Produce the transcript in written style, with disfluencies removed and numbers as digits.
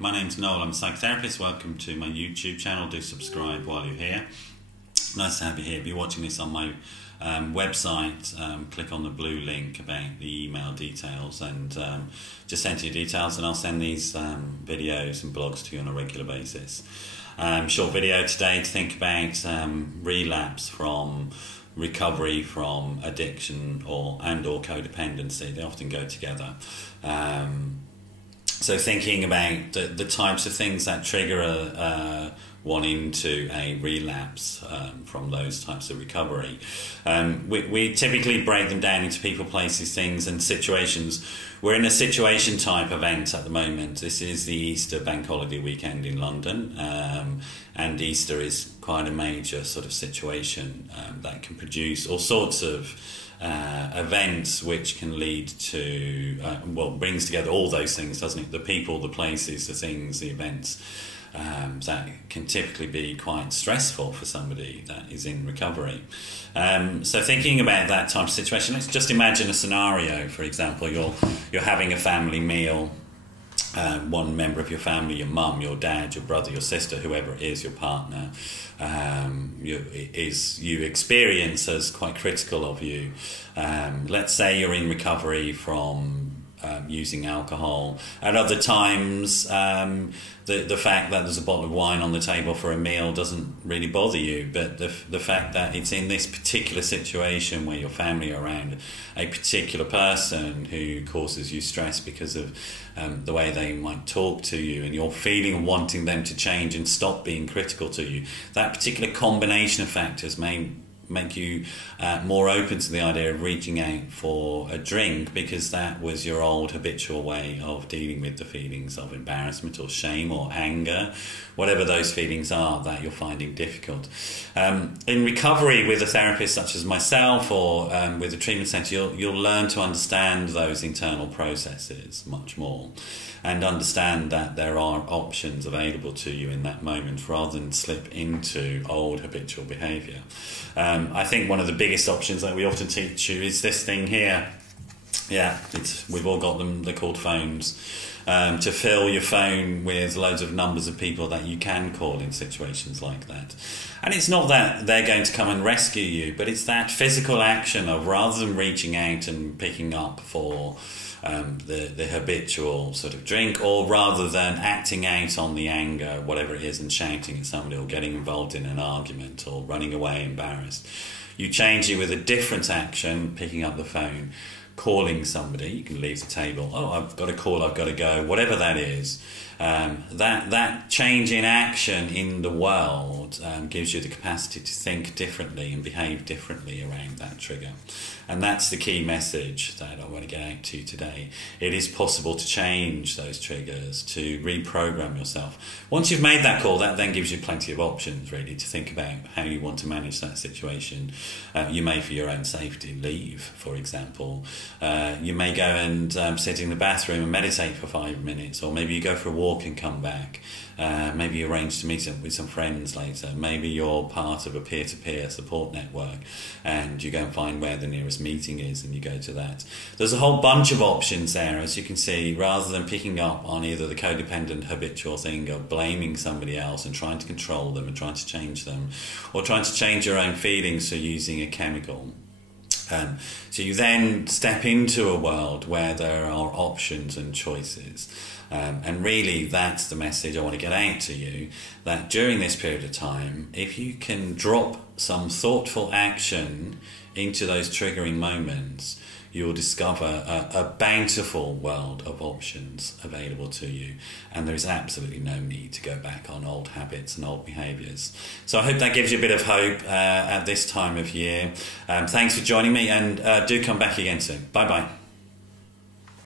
my name's Noel, I'm a psychotherapist. Welcome to my YouTube channel. Do subscribe while you're here. Nice to have you here. If you're watching this on my website, click on the blue link about the email details and just enter your details and I'll send these videos and blogs to you on a regular basis. Short video today to think about relapse from recovery from addiction or codependency. They often go together. So thinking about the types of things that trigger one into a relapse from those types of recovery. We typically break them down into people, places, things and situations. We're in a situation type event at the moment. This is the Easter bank holiday weekend in London, and Easter is quite a major sort of situation that can produce all sorts of events which can lead to, brings together all those things, doesn't it? The people, the places, the things, the events. That can typically be quite stressful for somebody that is in recovery. So thinking about that type of situation, let's just imagine a scenario. For example, you're having a family meal. One member of your family, your mum, your dad, your brother, your sister, whoever it is, your partner, you experience as quite critical of you. Let's say you're in recovery from using alcohol. At other times, the fact that there's a bottle of wine on the table for a meal doesn't really bother you, but the fact that it's in this particular situation where your family are around a particular person who causes you stress because of the way they might talk to you, and you're feeling and wanting them to change and stop being critical to you, that particular combination of factors may make you more open to the idea of reaching out for a drink, because that was your old habitual way of dealing with the feelings of embarrassment or shame or anger, whatever those feelings are that you're finding difficult. In recovery with a therapist such as myself or with a treatment centre, you'll learn to understand those internal processes much more and understand that there are options available to you in that moment rather than slip into old habitual behaviour. I think one of the biggest options that we often teach you is this thing here. Yeah, we've all got them, they're called phones. To fill your phone with loads of numbers of people that you can call in situations like that. And it's not that they're going to come and rescue you, but it's that physical action of, rather than reaching out and picking up for the habitual sort of drink, or rather than acting out on the anger, whatever it is, and shouting at somebody or getting involved in an argument or running away embarrassed, you change it with a different action, picking up the phone, calling somebody. You can leave the table. Oh, I've got a call, I've got to go, whatever that is. That change in action in the world gives you the capacity to think differently and behave differently around that trigger. And that's the key message that I want to get out to you today. It is possible to change those triggers, to reprogram yourself. Once you've made that call, that then gives you plenty of options really to think about how you want to manage that situation. You may, for your own safety, leave, for example. You may go and sit in the bathroom and meditate for 5 minutes, or maybe you go for a walk and come back. Maybe you arrange to meet with some friends later. Maybe you're part of a peer-to-peer support network and you go and find where the nearest meeting is and you go to that. There's a whole bunch of options there, as you can see. Rather than picking up on either the codependent habitual thing of blaming somebody else and trying to control them and trying to change them, or trying to change your own feelings through using a chemical. So you then step into a world where there are options and choices. And really that's the message I want to get out to you, that during this period of time, if you can drop some thoughtful action into those triggering moments, you'll discover a bountiful world of options available to you, and there is absolutely no need to go back on old habits and old behaviours. So I hope that gives you a bit of hope at this time of year. Thanks for joining me, and do come back again soon. Bye bye.